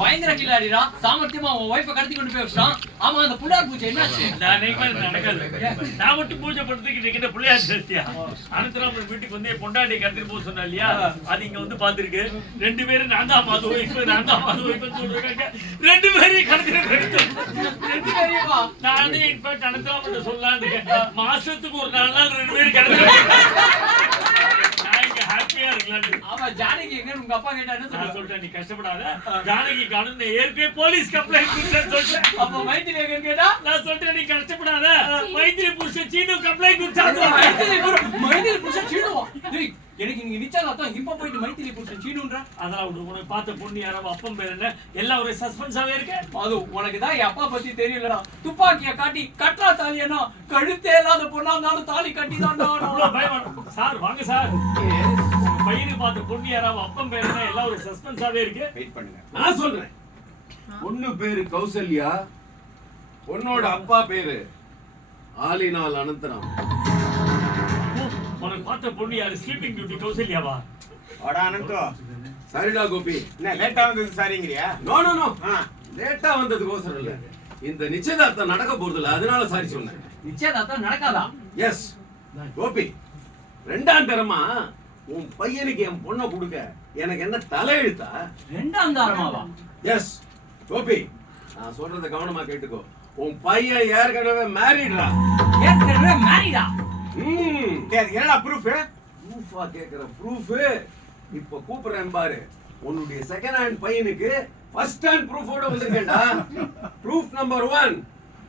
பயங்கர கில்லாடிடா, சாமர்த்தியமா உன் வைஃபை கடத்தி கொண்டு போய் வச்சிட்டான். ஆமா, அந்த புள்ளார் பூஜை என்னாச்சு? நான் மட்டும் பூஜை பண்றதுக்கு கிட்ட பிள்ளையார் சேர்த்தியா அனந்தராம் வீட்டுக்கு வந்து பொண்டாட்டி கடத்திட்டு போக சொன்னா இல்லையா, அது இங்க வந்து பாத்துருக்கு. 2 பேரும் நான் தான் மாது வைஃப் சொல்றாங்க. 2 பேரையும் கடத்திட்டு போயிட்டு 2 பேரையுமா? நானே இன்ஃபேக்ட் அனந்தராம் சொல்லலான்னு இருக்கேன். மாசத்துக்கு ஒரு 4 நாள் 2 பேரும் கடத்திட்டு ஹாப்பியா இருக்கலாம். ஆமா, ஜானகி எங்க உங்க அப்பா கேட்டா என்ன சொல்றேன், நீ கஷ்டப்படாத, ஜானகி காணும் ஏற்கனவே போலீஸ் கம்ப்ளைண்ட் கொடுத்தேன்னு சொல்றேன். அப்ப மைத்திரி எங்க கேட்டா நான் சொல்றேன், நீ கஷ்டப்படாத, மைத்திரி புருஷன் சீனு கம்ப்ளைண்ட் கொடுத்தாங்க. மைத்திரி புருஷன் சீனுவா? டேய், எனக்கு இங்க நிச்சயதார்த்தம், இப்ப போயிட்டு மைத்திரி புருஷன் சீனுன்ற அதெல்லாம் உனக்கு பார்த்த பொண்ணு யாரோ அப்பம் பேர் என்ன எல்லாம் ஒரு சஸ்பென்ஸாவே இருக்கு. அது உனக்கு தான் என் அப்பா பத்தி தெரியலடா. துப்பாக்கிய காட்டி கட்டா தாலியனா, கழுத்தே இல்லாத பொண்ணா இருந்தாலும் தாலி கட்டி தான் பயம். சார் வாங்க சார், பையனுக்கு பார்த்த பொண்ணு யாராவது அப்பம் பேர் என்ன எல்லாம் ஒரு சஸ்பென்ஸாவே இருக்கு. வெயிட் பண்ணுங்க, நான் சொல்றேன். பொண்ணு பேரு கௌசல்யா, பொண்ணோட அப்பா பேரு ஆலினால் அனந்தராம். உனக்கு பார்த்த பொண்ணு யாரு? ஸ்லீப்பிங் டியூட்டி கௌசல்யாவா? வாடா அனந்தோ. சரிடா கோபி, என்ன லேட்டா வந்தது சாரிங்கறியா? நோ நோ நோ, லேட்டா வந்ததுக்கு கோசரம் இல்ல, இந்த நிச்சயதார்த்தம் நடக்க போறது இல்ல, அதனால சாரி சொன்னேன். நிச்சயதார்த்தம் நடக்காதா? எஸ் கோபி, 2ஆம் தரமா உன் பையனுக்கு என் பொண்ணை கொடுக்க எனக்கு என்ன தலையெழுத்தா? 2ஆம் தரமாவா? எஸ் கோபி, நான் சொல்றத கவனமா கேட்டுக்கோ. உன் பையன் ஏற்கனவே மேரிடா. ஏற்கனவே மேரிடா? டேய், என்னடா ப்ரூஃப்? ப்ரூஃபா கேக்குற? ப்ரூஃப் இப்ப கூப்பிடுறேன் பாரு. உன்னுடைய செகண்ட் ஹேண்ட் பையனுக்கு ஃபர்ஸ்ட் ஹேண்ட் ப்ரூஃபோட வந்திருக்கேன்டா. Proof number 1.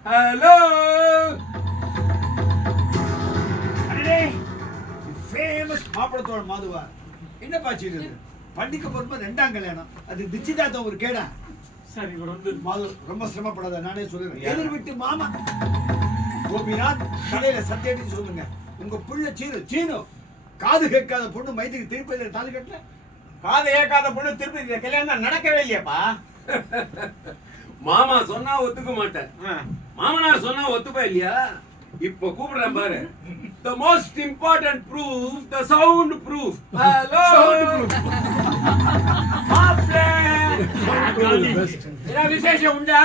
ஹலோ அடடே, ஃபேமஸ் மாப்பிளத்தோட மாதுவா என்ன பாச்சு இது? பண்டிகை பொறுப்ப 2ஆம் கல்யாணம், அது நிச்சயதார்த்தம் ஒரு கேடா. சரி, இவர் வந்து மாது ரொம்ப சிரமப்படாத, நானே சொல்றேன். எதிர் வீட்டு மாமா கோபிநாத் தலையில சத்தியடி சொல்லுங்க, உங்க புள்ள சீனு காது கேட்காத பொண்ணு மைத்திரி திருப்பதியில தாலி கட்டல. காது கேட்காத பொண்ணு திருப்பதி கல்யாணம் நடக்கவே இல்லையாப்பா? மாமா சொன்னா ஒத்துக்க மாட்டேன், மாமனார் சொன்னா ஒத்துப்பா இல்லையா? இப்ப கூப்பிடுறேன் பாரு. The most important proof, the sound proof. Hello. மாப்ளே, என்ன விசேஷம் உண்டா?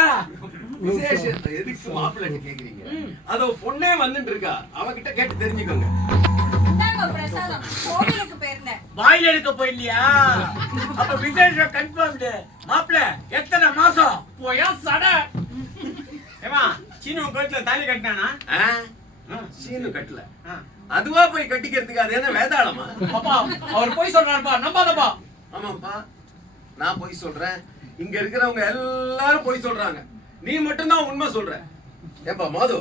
விசேஷத்தை எதுக்கு மாப்பிள்ளை கேக்குறீங்க? அதோ பொண்ணே வந்துட்டு இருக்கா, அவகிட்ட கேட்டு தெரிஞ்சுக்கோங்க. வாயில எடுக்க போயில்லையா? அப்ப விசேஷம் கன்ஃபார்ம்டு. மாப்ள எத்தனை மாசம்? போயா சட. ஏமா சீனு கோயில்ல தாலி கட்டினானா? சீனு கட்டல, அதுவா போய் கட்டிக்கிறதுக்கு அது என்ன வேதாளமா? அப்பா, அவர் போய் சொல்றாருப்பா, நம்பாதப்பா. ஆமாப்பா, நான் போய் சொல்றேன், இங்க இருக்கிறவங்க எல்லாரும் போய் சொல்றாங்க, நீ மட்டும் தான் உண்மை சொல்ற. ஏப்பா மாது,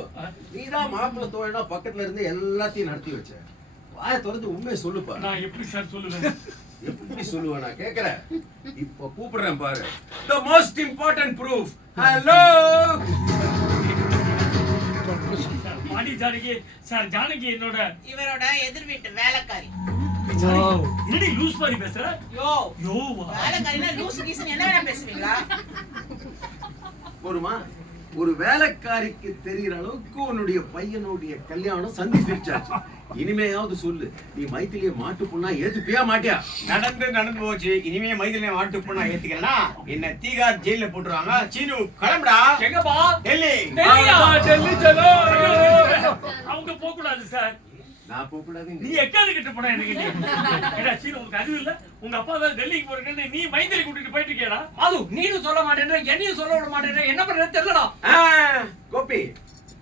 நீதான் மாப்பிள்ளை தோழனா பக்கத்துல இருந்து எல்லாத்தையும் நடத்தி வச்ச, வாயை திறந்து உண்மையை சொல்லுப்பா. நான் எப்படி சார் சொல்லுவேன்? எப்படி சொல்லுவேன் நான் கேக்குறேன். இப்ப கூப்பிடுறேன் பாரு. The most important proof. Hello. Body Janaki sir, Janaki இவரோட எதிர் வீட்டு வேலைக்காரி. என்னடி லூஸ் மாதிரி பேசுற? யோ வேலைக்காரினா லூஸ் கீசன் என்ன வேணா பேசுவீங்களா? போருமா, ஒரு வேலைக்காரிக்கு தெரியற அளவுக்கு உன்னுடைய பையனுடைய கல்யாணம் சந்திச்சிருச்சாச்சு. இனிமையாவது சொல்லு, நீ மைத்திலிய மாட்டு பொண்ணா ஏத்துப்பியா மாட்டியா? நடந்து போச்சு, இனிமே மைதிலிய மாட்டு பொண்ணா ஏத்துக்கலனா என்ன தீகார் ஜெயில போட்டுருவாங்க. சீனு கிளம்புடா. எங்கப்பா? டெல்லி. டெல்லி செல்லோ. அவங்க போக கூடாது சார். நான் போக கூடாது. நீ எக்காது கிட்ட போனா எனக்கு ஏடா சீனு, உனக்கு அறிவு இல்ல? உங்க அப்பா தான் டெல்லிக்கு போறேன்னு நீ மைத்திரி கூட்டிட்டு போயிட்டு இருக்கேடா. அது நீனும் சொல்ல மாட்டேன்ற, என்னையும் சொல்ல விட மாட்டேன்ற, என்ன பண்றது தெரியலடா. கோபி,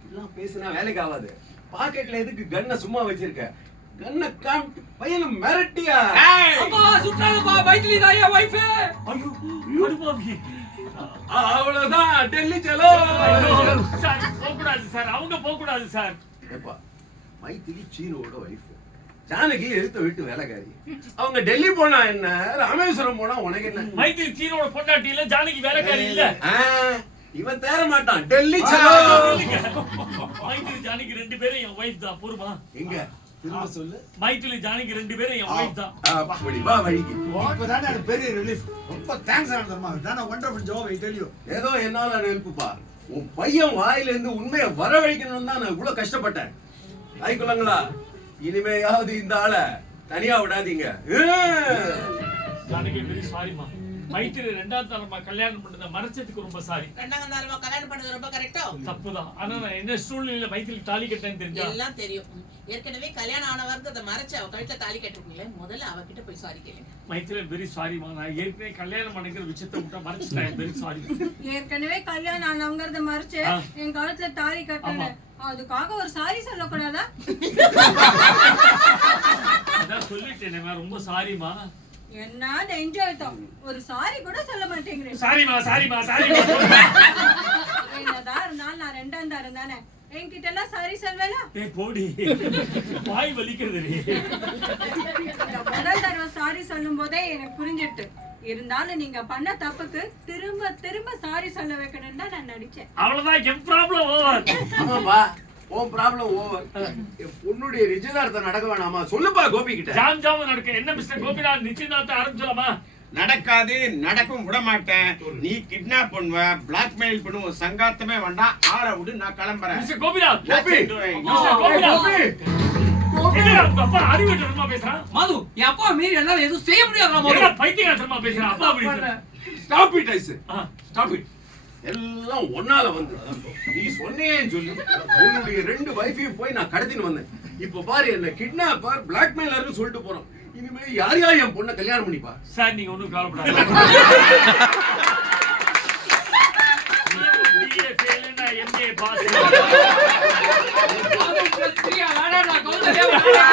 இதெல்லாம் பேசினா வேலைக்கு ஆகாது. பாக்கெட்ல எதுக்கு கன்ன சும்மா வச்சிருக்க? கன்ன காமிட்டு பையனை மிரட்டியா? அப்பா சுற்றாதப்பா, மைத்திரி தான் என் வைஃப். ஐயோ கடுப்பாவி. அவ்வளவுதான், டெல்லி செல்லோ. சார் போக கூடாது சார், அவங்க போக கூடாது சார். ஏப்பா, மைத்திலி சீனோட வைஃப், ஜானகி எழுத்து விட்டு வேலைக்காரி. அவங்க டெல்லி போனா என்ன, ராமேஸ்வரம் போனா உனக்கு என்ன? மைத்திரி சீனோட பொண்டாட்டி இல்ல, ஜானகி வேலைக்காரி இல்ல. இவன் தேர மாட்டான். டெல்லி செல்லோ. மைத்திரி ஜானகி 2 பேரும் என் வைஃப் தான். போருமா? எங்க திரும்ப சொல்லு. மைத்திரி ஜானகி 2 பேரும் என் வைஃப் தான். அப்படி வா வழிக்கு. இப்போதான் எனக்கு பெரிய ரிலீஃப். ரொம்ப தேங்க்ஸ் ஆனந்தமா. தான wonderful job, I tell you. ஏதோ என்னால ஹெல்ப்புப்பா. உன் பையன் வாயில இருந்து உண்மையை வரவழைக்கணும்னு தான் நான் இவ்வளவு கஷ்டப்பட்டேன். தாய்க்குள்ளங்களா, இனிமேயாவது இந்த ஆளை தனியா விடாதீங்க. ஜானகி வெரி சாரிமா. மைத்திரி 2ஆம் தரமா கல்யாணம் பண்ணத மறைச்சதுக்கு ரொம்ப சாரி. 2ஆம் தரமா கல்யாணம் பண்ணது ரொம்ப கரெக்டோ? தப்புதான். ஆனா நான் என்ன சூழ்நிலையில மைத்திரி தாலி கட்டேன்னு தெரிஞ்சா? எல்லாம் தெரியும். ஏற்கனவே கல்யாணம் ஆனவருக்கு அதை மறைச்சு அவ கழுத்துல தாலி கட்டிருக்கீங்களே, முதல்ல அவகிட்ட போய் சாரி கேளுங்க. மைத்திரி வெரி சாரிமா. நான் ஏற்கனவே கல்யாணம் பண்ணிக்கிற விஷயத்தை விட்டா மறைச்சிட்டேன். Very sorry. ஏற்கனவே கல்யாணம் ஆனவங்கறத மறைச்சு என் கழுத்துல தாலி கட்டணும், அதுக்காக ஒரு சாரி சொல்லக்கூடாதா? அதான் சொல்லிட்டேனே, ரொம்ப சாரிமா. என்ன நெஞ்சழுத்தம், ஒரு சாரி கூட சொல்ல மாட்டேங்கிறேன். சாரிமா. என்னதான் இருந்தாலும் நான் 2ஆம் தரம் தானே, என்கிட்ட எல்லாம் சாரி சொல்வேல? போடி, வாய் வலிக்கிறது. முதல் தடவை சாரி சொல்லும் போதே எனக்கு புரிஞ்சிட்டு, இருந்தாலும் நீங்க பண்ண தப்புக்கு திரும்ப திரும்ப சாரி சொல்ல வைக்கணும்னு தான் நான் நடிச்சேன். அவ்வளவுதான், என் ப்ராப்ளம் ஓவர். ஆமாப்பா, உன் ப்ராப்ளம் ஓவர். உன்னுடைய நிச்சயதார்த்தம் நடக்க வேணாமா? சொல்லுப்பா கோபி கிட்ட. ஜாம் நடக்க என்ன மிஸ்டர் கோபிநாத், நிச்சயதார்த்தம் ஆரம்பிச்சலாமா? நடக்காது, நடக்கும் விட மாட்டேன். நீ கிட்னாப் பண்ணுவ, பிளாக்மெயில் பண்ணுவ, சங்காத்தமே வேண்டாம், ஆள விடு, நான் கிளம்புறேன். மிஸ்டர் கோபிநாத், கோபி. மிஸ்டர் கோபிநாத். என்னடா உங்க அப்பா அறிவுட்டமா பேசுறான்? மது, என் அப்பா மீறி என்னால எதுவும் செய்ய முடியாதுடா என்னடா மது. பைத்தியக்காரத்தனமா பேசுறான்? அப்பா அப்படி ஸ்டாப் இட் ஐஸ். ஆ. Stop it. எல்லாம் ஒன்னால வந்து நீ சொன்னேன்னு சொல்லி உன்னுடைய 2 வைஃபையும் போய் நான் கடத்தின்னு வந்தேன். இப்ப பாரு, என்ன கிட்னாப்பர் பிளாக்மெயிலர்னு சொல்லிட்டு போறோம். இனிமே யார் என் பொண்ணை கல்யாணம் பண்ணிப்பா? சார், நீங்க ஒண்ணும் கவலைப்படாதீங்க. BA fail னா MA பாஸ். மது, +3 வேணாடா, கௌதல்யா வேணாடா.